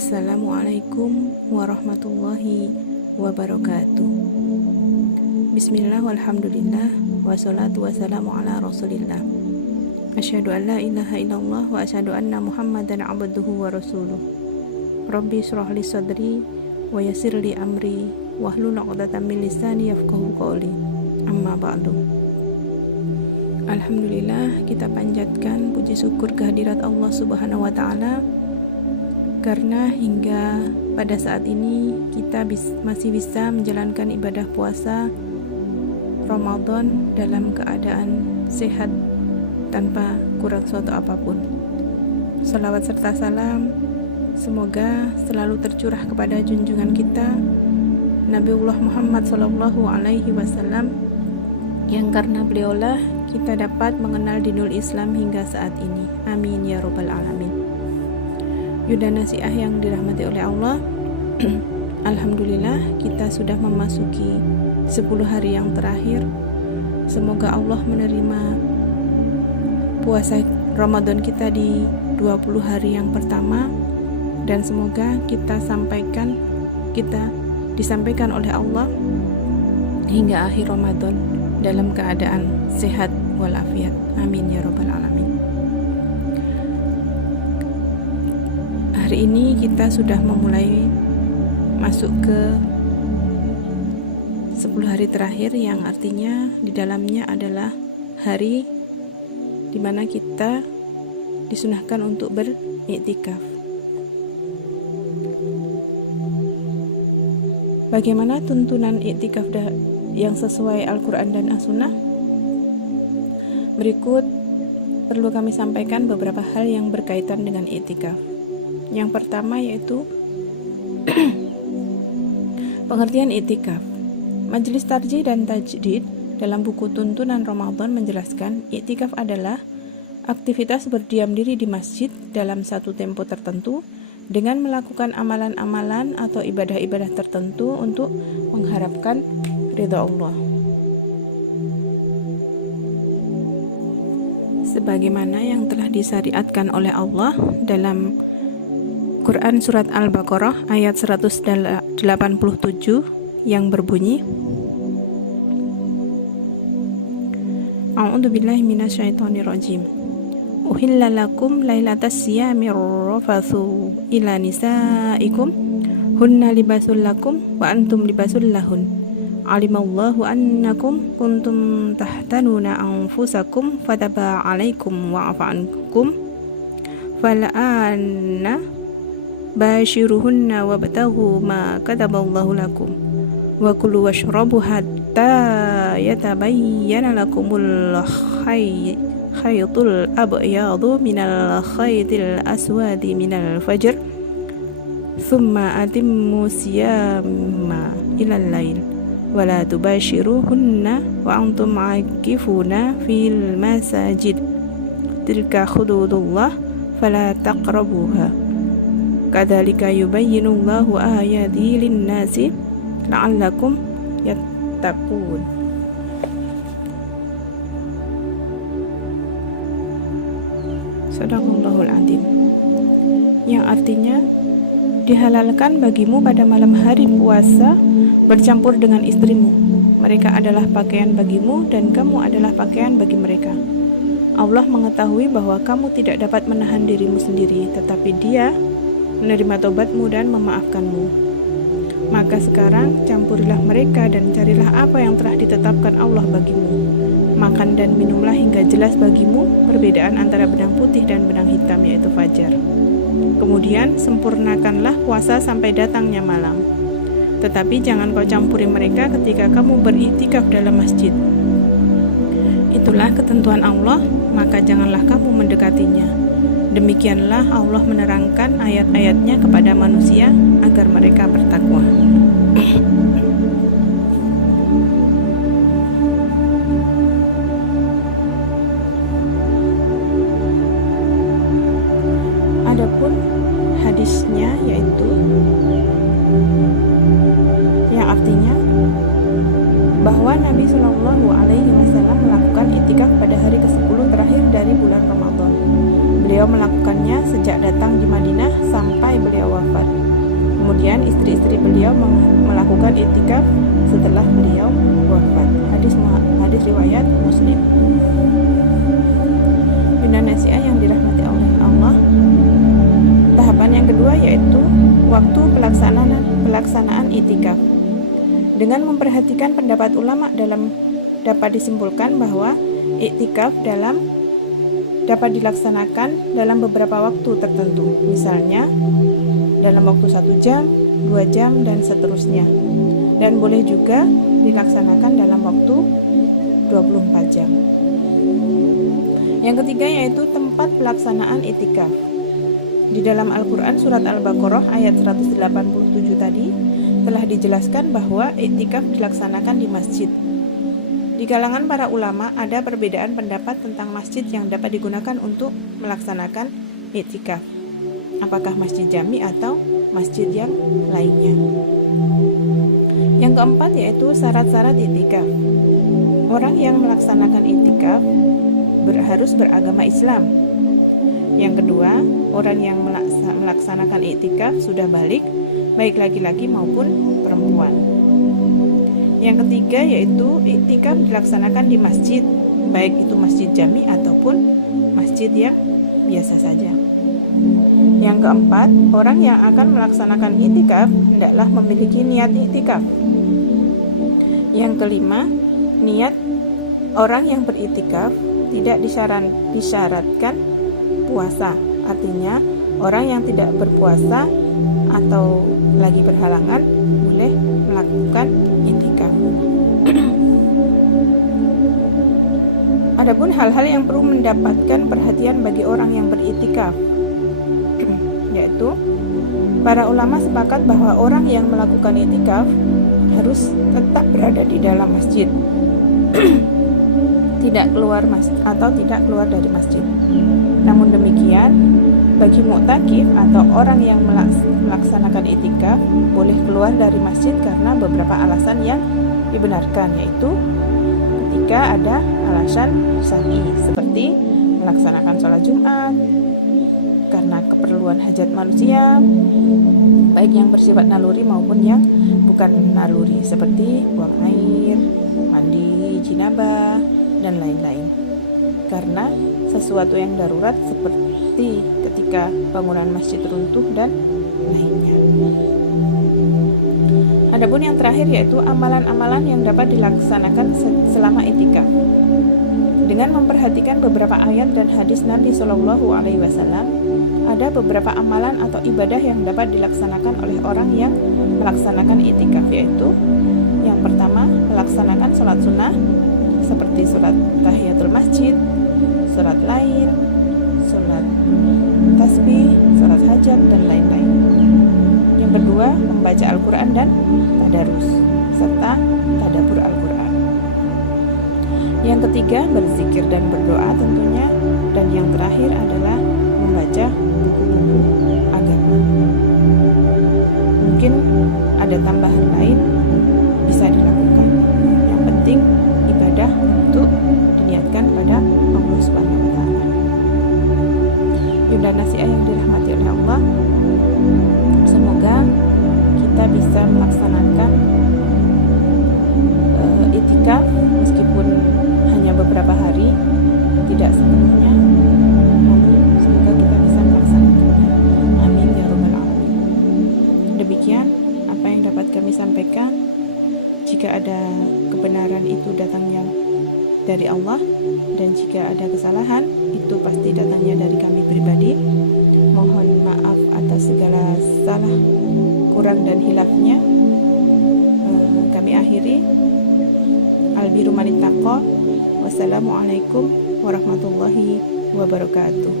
Assalamualaikum warahmatullahi wabarakatuh. Bismillah walhamdulillah wassalatu wassalamu ala rasulillah. Asyhadu an la ilaha illallah wa asyhadu anna muhammadan abduhu wa rasuluh. Rabbi shrah li sadri wa yassir li amri wahlul 'uqdatam min lisani yafqahu qawli. Amma ba'du. Alhamdulillah, kita panjatkan puji syukur kehadirat Allah Subhanahu wa taala karena hingga pada saat ini kita masih bisa menjalankan ibadah puasa Ramadan dalam keadaan sehat tanpa kurang suatu apapun. Salawat serta salam semoga selalu tercurah kepada junjungan kita Nabiullah Muhammad SAW, yang karena beliaulah kita dapat mengenal dinul Islam hingga saat ini. Amin ya rabbal alamin. Yuda nasiah yang dirahmati oleh Allah, alhamdulillah kita sudah memasuki 10 hari yang terakhir. Semoga Allah menerima puasa Ramadan kita di 20 hari yang pertama, dan semoga kita disampaikan oleh Allah hingga akhir Ramadan dalam keadaan sehat walafiat. Amin ya rabbal alamin. Hari ini kita sudah memulai masuk ke 10 hari terakhir, yang artinya di dalamnya adalah hari di mana kita disunahkan untuk beriktikaf. Bagaimana tuntunan iktikaf yang sesuai Al-Quran dan As-Sunnah? Berikut perlu kami sampaikan beberapa hal yang berkaitan dengan iktikaf. Yang pertama yaitu pengertian iktikaf. Majelis Tarjih dan Tajdid dalam buku Tuntunan Ramadan menjelaskan iktikaf adalah aktivitas berdiam diri di masjid dalam satu tempo tertentu dengan melakukan amalan-amalan atau ibadah-ibadah tertentu untuk mengharapkan ridha Allah. Sebagaimana yang telah disyariatkan oleh Allah dalam Quran Surat Al-Baqarah ayat 187 yang berbunyi, A'udzubillahi minasyaitonirrajim. Uhilla lakum lailatas siyamir rafathu ila nisaikum hunna libasul lakum wa antum libasul lahun. Alimallahu annakum kuntum tahtanuna anfusakum fataba alaikum wa afa ankum fala'anna bashiruhunna wabtaghu ma kataballahu lakum wa kulu washrabu hatta yatabayyana lakumul khaytul abyadu minal khaytil aswadi minal fajr thumma atimmu siyama ilal lail wa la tubashiruhunna wa antum aakifuna fil masajid tilka hududullah fala taqrabuha kadzalika yubayyinullahu ayatihi lin-nasi la'allakum yattaqun. Sadaqallahul adzim. Yang artinya, dihalalkan bagimu pada malam hari puasa bercampur dengan istrimu. Mereka adalah pakaian bagimu dan kamu adalah pakaian bagi mereka. Allah mengetahui bahwa kamu tidak dapat menahan dirimu sendiri, tetapi Dia menerima tobatmu dan memaafkanmu. Maka sekarang campurilah mereka dan carilah apa yang telah ditetapkan Allah bagimu. Makan dan minumlah hingga jelas bagimu perbedaan antara benang putih dan benang hitam, yaitu fajar. Kemudian sempurnakanlah puasa sampai datangnya malam. Tetapi jangan kau campuri mereka ketika kamu beriktikaf dalam masjid. Itulah ketentuan Allah, maka janganlah kamu mendekatinya. Demikianlah Allah menerangkan ayat-ayatnya kepada manusia agar mereka bertakwa. Adapun hadisnya yaitu yang artinya bahwa Nabi SAW melakukan iktikaf pada hari ke-10 terakhir dari bulan Ramadan. Beliau Beliau melakukannya sejak datang di Madinah sampai beliau wafat. Kemudian istri-istri beliau melakukan iktikaf setelah beliau wafat. Hadis riwayat Muslim. Bunda Nasiah yang dirahmati oleh Allah, tahapan yang kedua yaitu waktu pelaksanaan iktikaf. Dengan memperhatikan pendapat ulama dapat disimpulkan bahwa iktikaf dapat dilaksanakan dalam beberapa waktu tertentu, misalnya dalam waktu 1 jam, 2 jam, dan seterusnya. Dan boleh juga dilaksanakan dalam waktu 24 jam. Yang ketiga yaitu tempat pelaksanaan iktikaf. Di dalam Al-Quran surat Al-Baqarah ayat 187 tadi telah dijelaskan bahwa iktikaf dilaksanakan di masjid. Di kalangan para ulama ada perbedaan pendapat tentang masjid yang dapat digunakan untuk melaksanakan iktikaf. Apakah masjid jami atau masjid yang lainnya? Yang keempat yaitu syarat-syarat iktikaf. Orang yang melaksanakan iktikaf harus beragama Islam. Yang kedua, orang yang melaksanakan iktikaf sudah balik, baik laki-laki maupun perempuan. Yang ketiga yaitu iktikaf dilaksanakan di masjid, baik itu masjid jami ataupun masjid yang biasa saja. Yang keempat, orang yang akan melaksanakan iktikaf hendaklah memiliki niat iktikaf. Yang kelima, niat orang yang beriktikaf tidak disyaratkan puasa. Artinya, orang yang tidak berpuasa atau lagi berhalangan boleh melakukan iktikaf. Adapun hal-hal yang perlu mendapatkan perhatian bagi orang yang beriktikaf, yaitu para ulama sepakat bahwa orang yang melakukan iktikaf harus tetap berada di dalam masjid, tidak keluar dari masjid. Namun demikian, bagi mu'takif atau orang yang melaksanakan iktikaf boleh keluar dari masjid karena beberapa alasan yang dibenarkan, yaitu ketika ada alasan syar'i seperti melaksanakan sholat Jumat, karena keperluan hajat manusia, baik yang bersifat naluri maupun yang bukan naluri seperti buang air, mandi jinabah, dan lain-lain. Karena sesuatu yang darurat seperti ketika bangunan masjid runtuh dan lainnya. Adapun yang terakhir yaitu amalan-amalan yang dapat dilaksanakan selama iktikaf. Dengan memperhatikan beberapa ayat dan hadis Nabi Shallallahu Alaihi Wasallam, ada beberapa amalan atau ibadah yang dapat dilaksanakan oleh orang yang melaksanakan iktikaf, yaitu yang pertama melaksanakan sholat sunnah seperti sholat tahiyatul masjid, sholat lain, sholat tasbih, sholat hajat, dan lain-lain. Yang kedua, membaca Al-Quran dan tadarus serta tadabbur Al-Quran. Yang ketiga, berzikir dan berdoa tentunya. Dan yang terakhir adalah membaca buku-buku agama. Mungkin ada tambahan lain bisa dilakukan. Yang penting ibadah untuk diniatkan pada Allah Subhanahu wa taala. Bunda Nasiah yang dirahmati oleh Allah, semoga kita bisa melaksanakan iktikaf meskipun hanya beberapa hari, tidak sepenuhnya, namun semoga kita bisa melaksanakannya. Amin ya rabbal alamin. Demikian apa yang dapat kami sampaikan. Jika ada kebenaran itu datangnya dari Allah, dan jika ada kesalahan itu pasti datangnya dari kami pribadi. Mohon maaf atas segala salah, kurang dan hilafnya. Kami akhiri. Albiru manittaqo. Wassalamualaikum warahmatullahi wabarakatuh.